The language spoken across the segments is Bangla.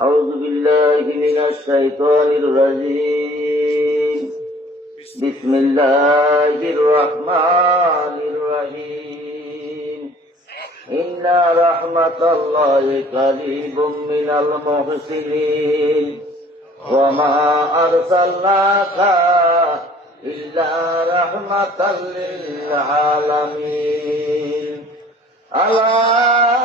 أعوذ بالله من الشيطان الرجيم بسم الله الرحمن الرحيم إن رحمة الله قريب من المحسنين وما أرسلناك إلا رحمة للعالمين ألا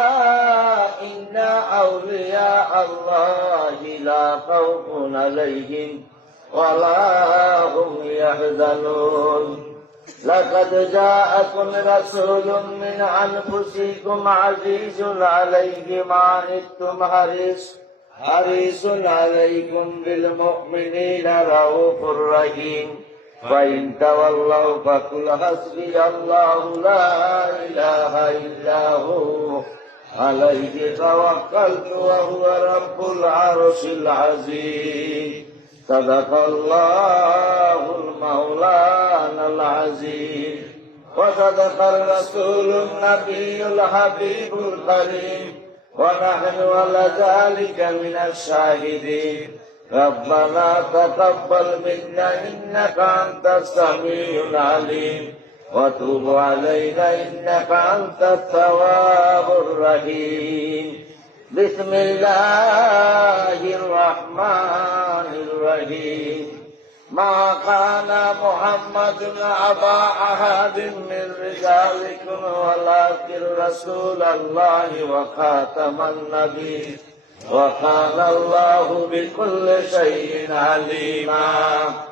إن أولياء الله لا خوف عليهم ولا هم يحزنون لقد جاءكم رسول من أنفسكم عزيز عليه ما عنتم حريص حريص عليكم بالمؤمنين رؤوف رحيم فإن تولوا فقل حسبي الله لا إله إلا هو عليه توكلت وهو رب العرش العظيم صدق الله المولانا العظيم وصدق الرسول النبي الحبيب الكريم. ونحن على ذلك من الشاهدين. ربنا تقبل منا إنك أنت السميع العليم. وتوب علينا إنك أنت التواب الرحيم. بسم الله الرحمن الرحيم. ما كان محمد أبا أحد من رجالكم ولكن رسول الله وخاتم النبي. وكان الله بكل شيء عليما.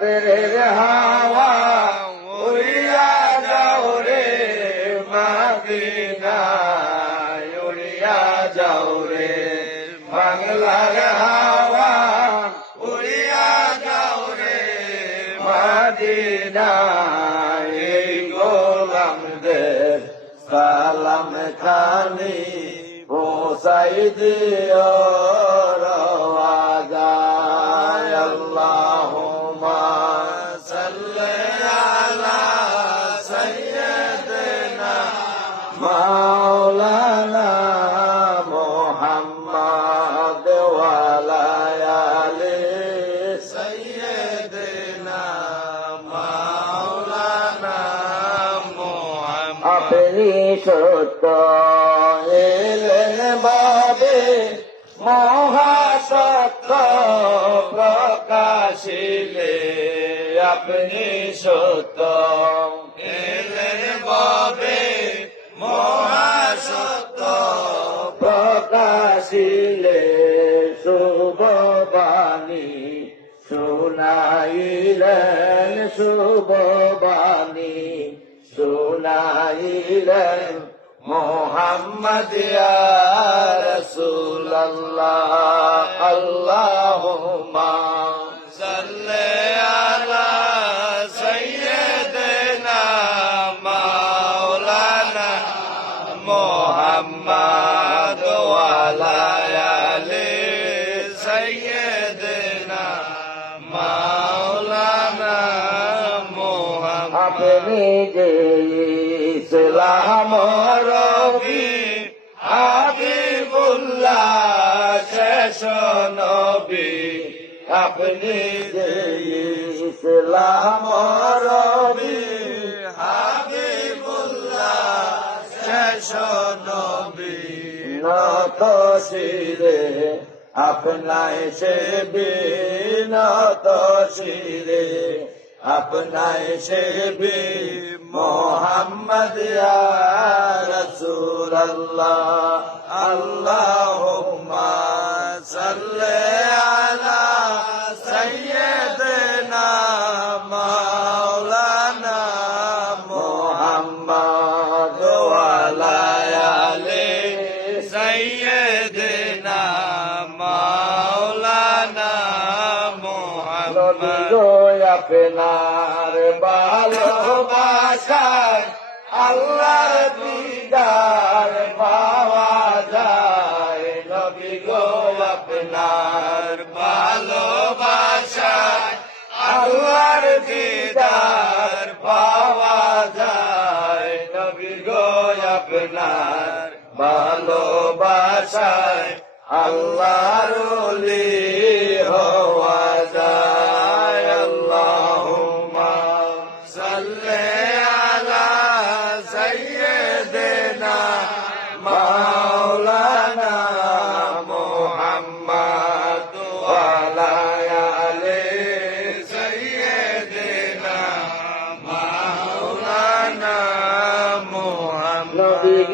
রাতের হাওয়া উড়িয়া যাও রে মাদিনায় উড়িয়া যাও রে বাংলার হাওয়া উড়িয়া যাও রে মাদিনায় এই গোলামদের সালাম খানি পৌঁছাই দিও আপনি সত্য এলেন বাবে মহাসত্য প্রকাশিলে আপনি সত্য। এলেন বাবে মহাসত্য প্রকাশিলে শুভবাণী শুনাইলেন শুভবাণী শুনাইলেন মোহাম্মদ রসুল্লাহ আল্লাহুম্মা সাল্লি আলা সাইয়্যিদিনা মাওলানা মুহাম্মদ ওয়া আলা আলি সাইয়্যিদিনা যে ইসলাম রবি হাবিবুল্লাহ শেষ নবী। আপনি যে ইসলাম রবি হাবিবুল্লাহ শেষ নবী। নত শিরে আপনায় সে বিনত শিরে। আপনায় সে বি মোহাম্মদ রসুল আল্লাহ আল্লাহুম্মা সাল্লি আলা সাইয়্যিদিনা আপনার ভালোবাসায় আল্লাহর দিদার পাওয়া যায়। নবী গো, আপনার ভালোবাসায় আল্লাহর দিদার পাওয়া যায়। নবী গো, আপনার ভালোবাসায় আল্লাহর হওয়া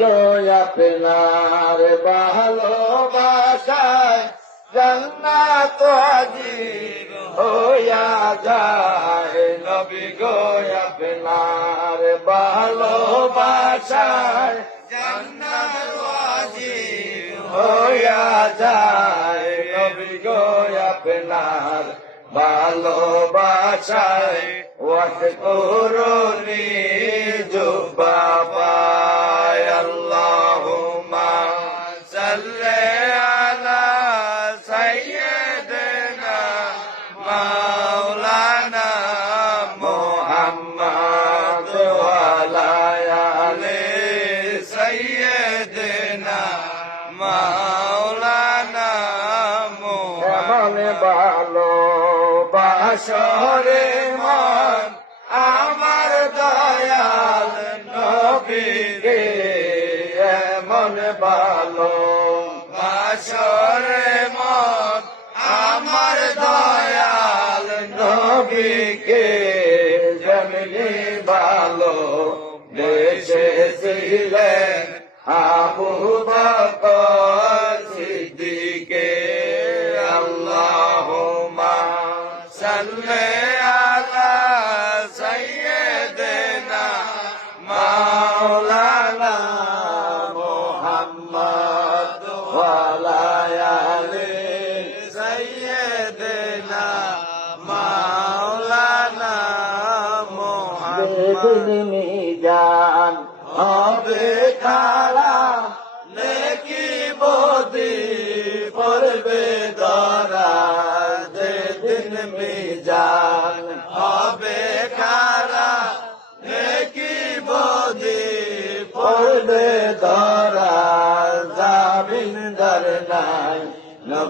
গো আপনার ভালোবাসায় জান্নাত আজিব হইয়া যায়। নবী গো আপনার ভালোবাসায় জান্নাত আজিব হইয়া যায়। নবী গো আপনার ভালোবাসায় ওয়াত করুনি জুবা পায় আল্লাহুম্মা সাল্লি আলা সাইয়্যিদিনা মাওলানা মুহাম্মদ ওয়া আলা আলি সাইয়্যিদিনা মাওলানা মুহাম্মদ ভালো বাসরে মন আমার দয়াল নবীরে, এমন ভালো বাসরে মন আমার দয়াল নবীকে জমিনি ভালো দেশে ছিলেন আবু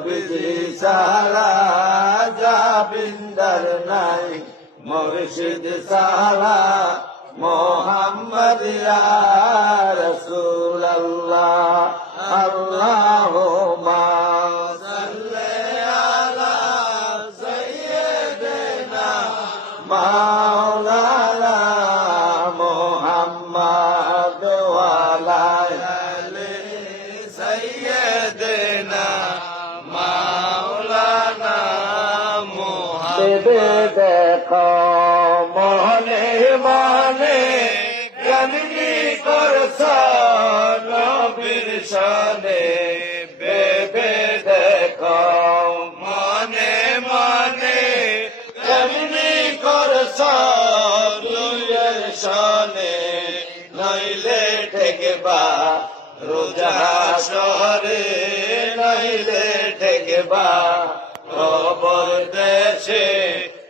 নবীজি সারা জাবিন্দর নাই মুর্শিদ সারা মোহাম্মদ রসুল আল্লাহ আল্লাহুম্মা কেমনি করছ নবীর সনে বেবে দেখো মনে মনে। কেমনি করছ দুইয়ের সনে নইলে ঠেকবা রোজা শহরে। নইলে ঠেকবা কবর দেশে।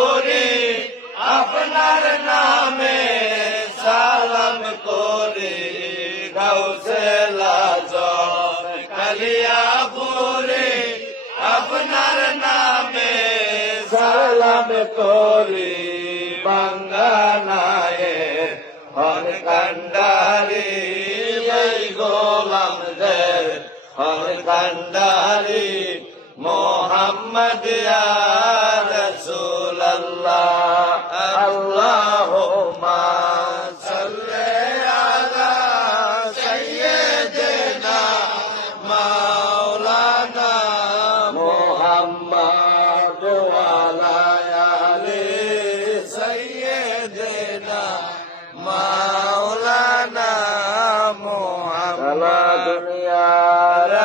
পুরি আপনার নামে সালাম করি গাউসে লাজম কালিয়া পুরি আপনার নামে সালাম করি বাঙ্গানায়ে হন কান্ডারি গোলামদের হন কান্ডারি মোহাম্মদ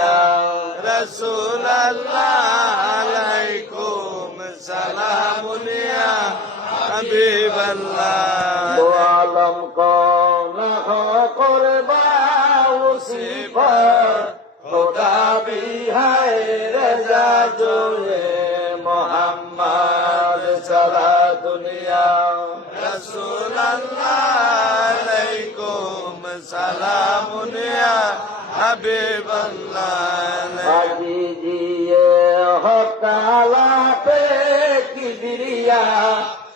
يا رسول الله عليكم سلام يا حبيب الله وعلم قوله قربا وصفات خدا بها رضا محمد سلا دنيا رسول الله عليكم سلام يا কিবরিয়া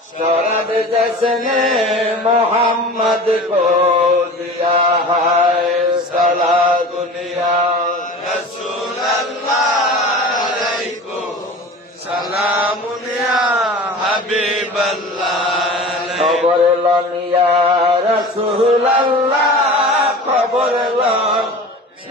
সরব জসনে মোহাম্মদ কো দিয়া হায় সালা দুনিয়া। রসুল আল্লাহ আলাইকুম সালামুন ইয়া হাবিব আল্লাহ খবর লন ইয়া রসুল আল্লাহ খবর লন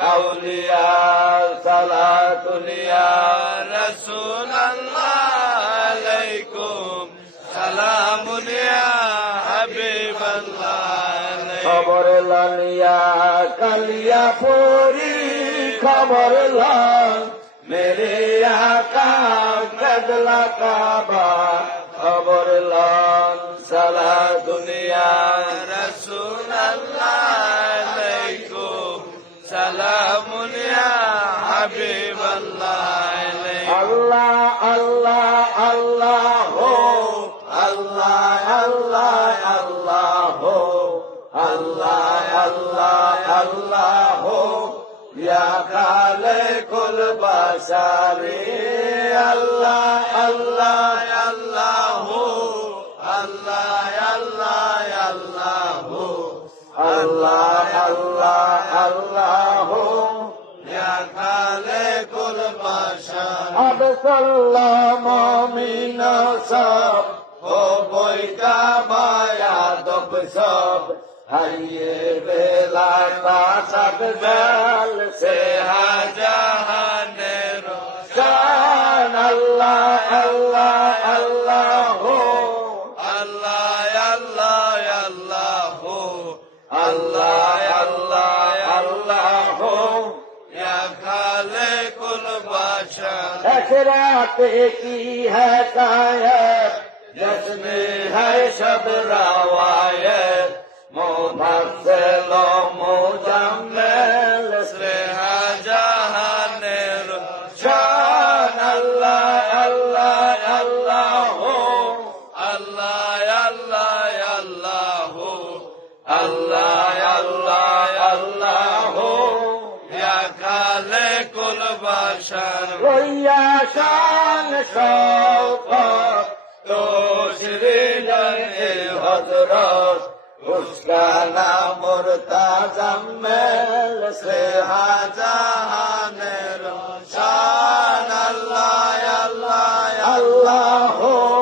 أولياء صلاة يا رسول الله عليكم سلام يا حبيب الله خبر لن يا كليا فوري خبر لن میرے آقا قدلا کعبہ خبر لن صلاة دنیا رسول اللہ সালামুন ইয়া হাবিবাল্লাহ আল্লাহ আল্লাহ আল্লাহ হো। আল্লাহ আল্লাহ আল্লাহ হো। আল্লাহ আল্লাহ আল্লাহ হো। আল্লাহ। قد سلم من سب বইটা বায়াদব সব। হারিয়ে বেলা কাসাব জাল সে হাজাহানের শান আল্লাহ আল্লাহ আল্লাহ। बादशाह एक रात की है कायत जिसमें है शब रवायत मुफस्सिल দুনিয়া শান শওকত তোশরিলন এ হযরত उसका नाम मुर्ताजा मेल से हाजान रोशान अल्लाह अल्लाह अल्लाह हो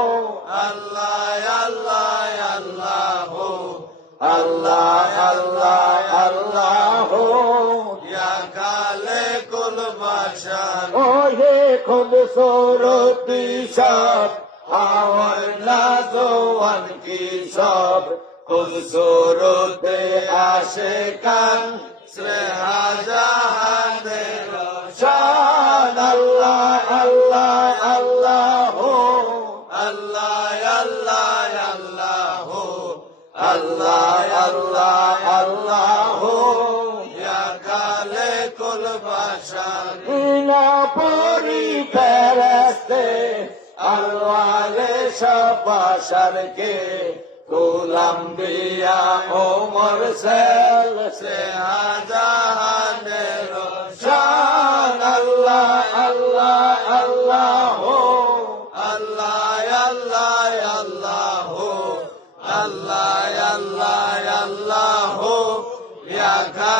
মুসরত সব আমার নাজোয়ান কি সব? কোন সুরতে আসে কান স্নেহা জাহান আল্লাহ আল্লাহ না পরি ফেরাস্তে আল্লাহরে সবাসারকে কোলাম্বিয়া ওমর সেল সে আজাহার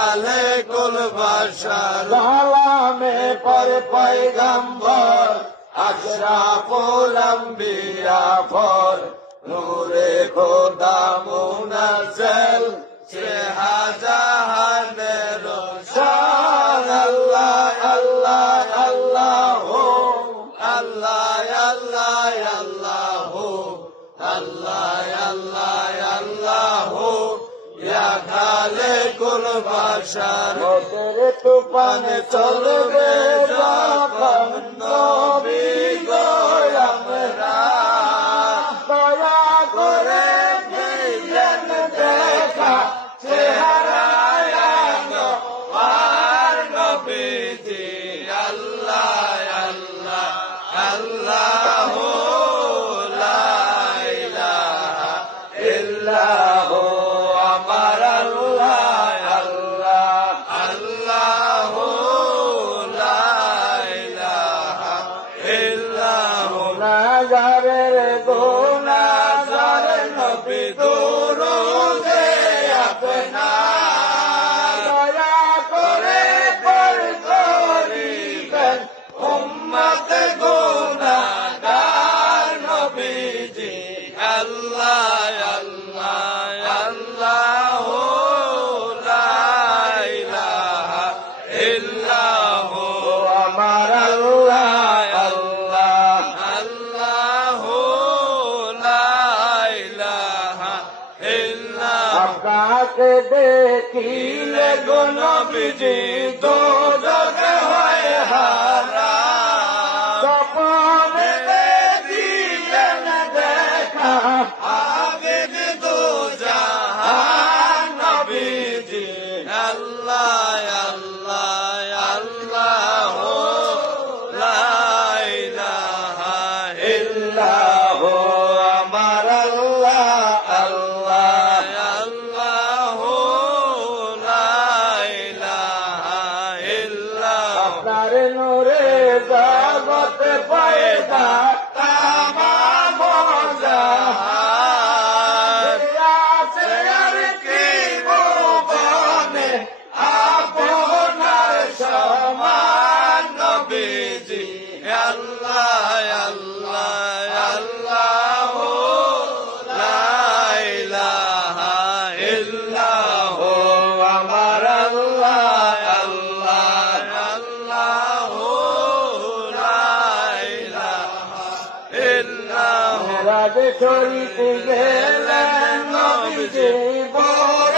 সালে কুল বাসার কালামে পর পয়গম্বর আশরাফুল আম্বিয়া ফর। নূরে খোদা মুনাজ্জাল সে হাজার ঢালে কোন ভাষার তুফানে চলবে নবী গো Allah চাঁদ শরীফ গেলেন নবীজি বড়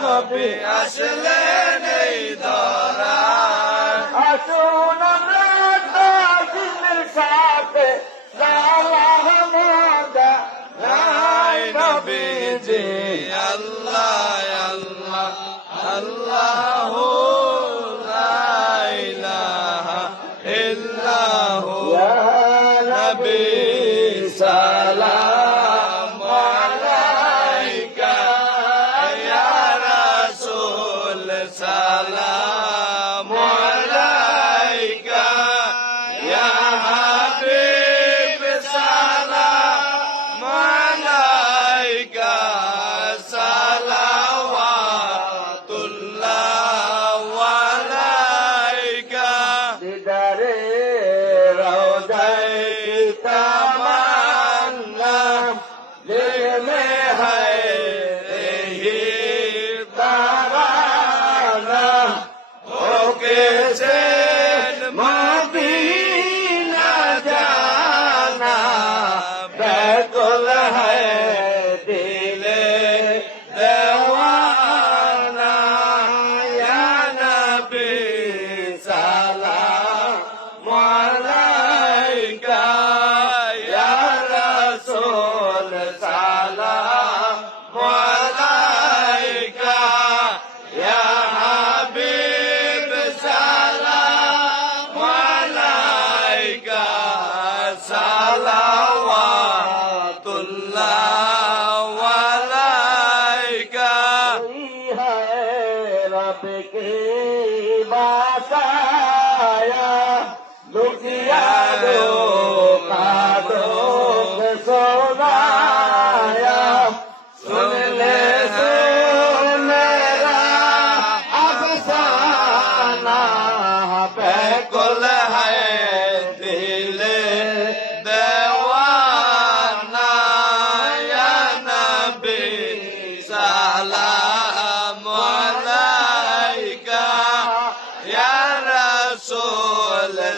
নবী আসলেন এই ধরার আসুন আমরা তাজিল সাথে নবী জি আল্লাহ আল্লাহ আল্লাহ।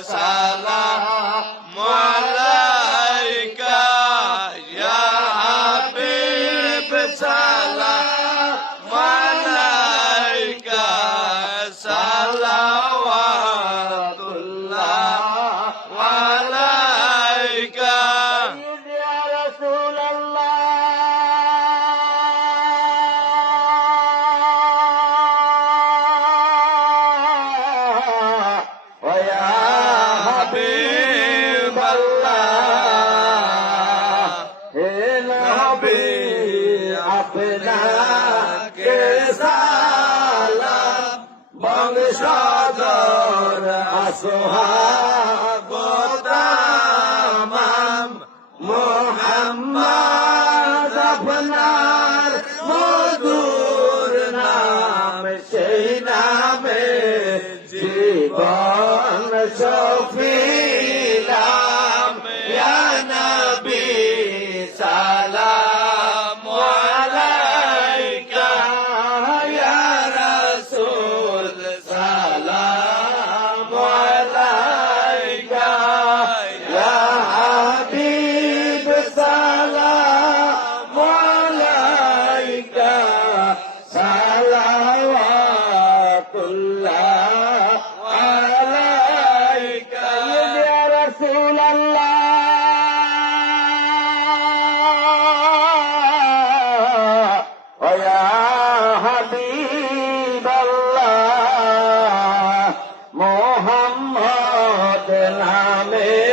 salam. Jaffe নামে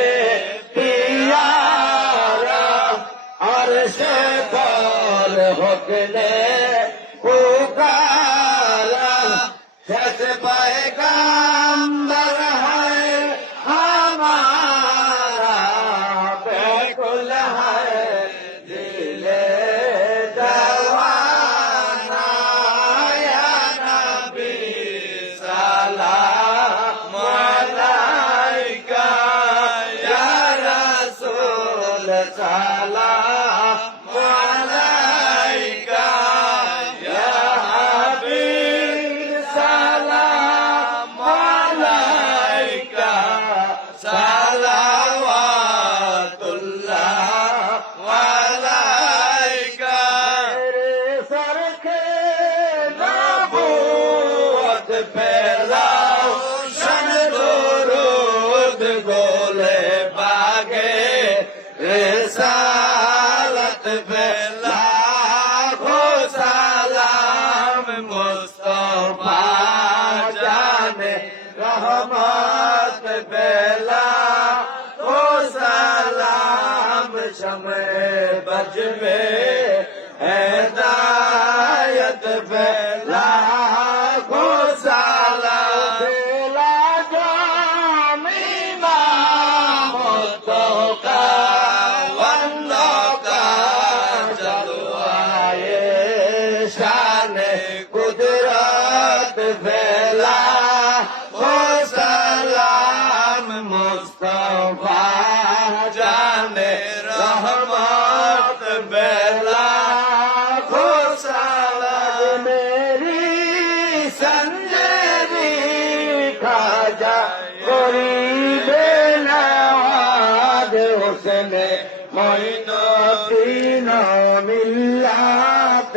পেলাও সন দরুদ গোলে বাগে, রেসালাত পেলা খো সালাম মুস্তফা জানে, রহমত পেলা খো সালাম শমে بجبے ہدایت پھیلا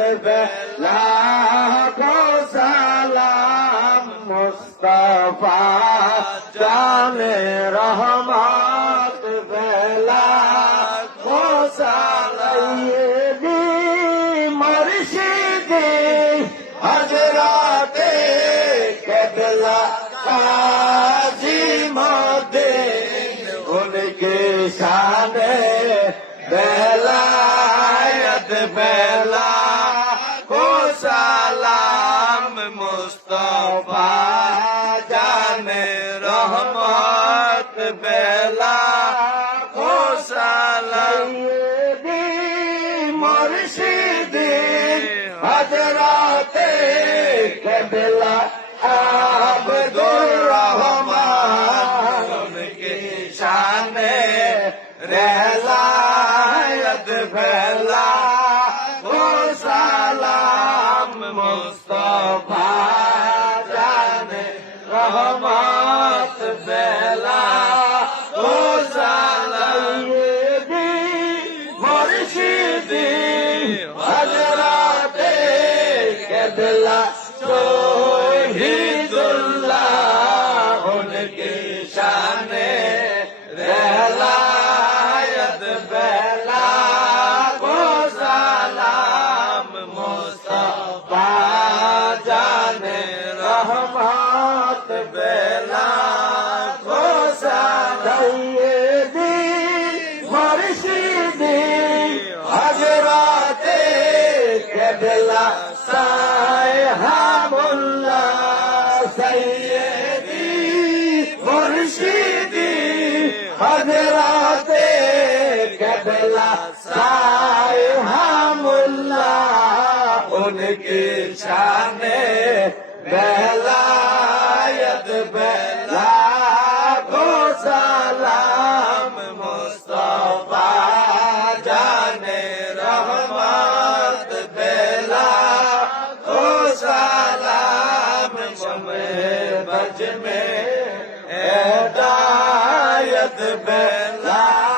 পড়বে লাখো সালাম মুস্তফা জানে রহ বেলা খোসালাম মর্শিদি হজরাতে বেলা আব্দুর রহমান। কে শানে রেলায়ত বেলা খোসালাম মুস্তফা bad. هدايت بالله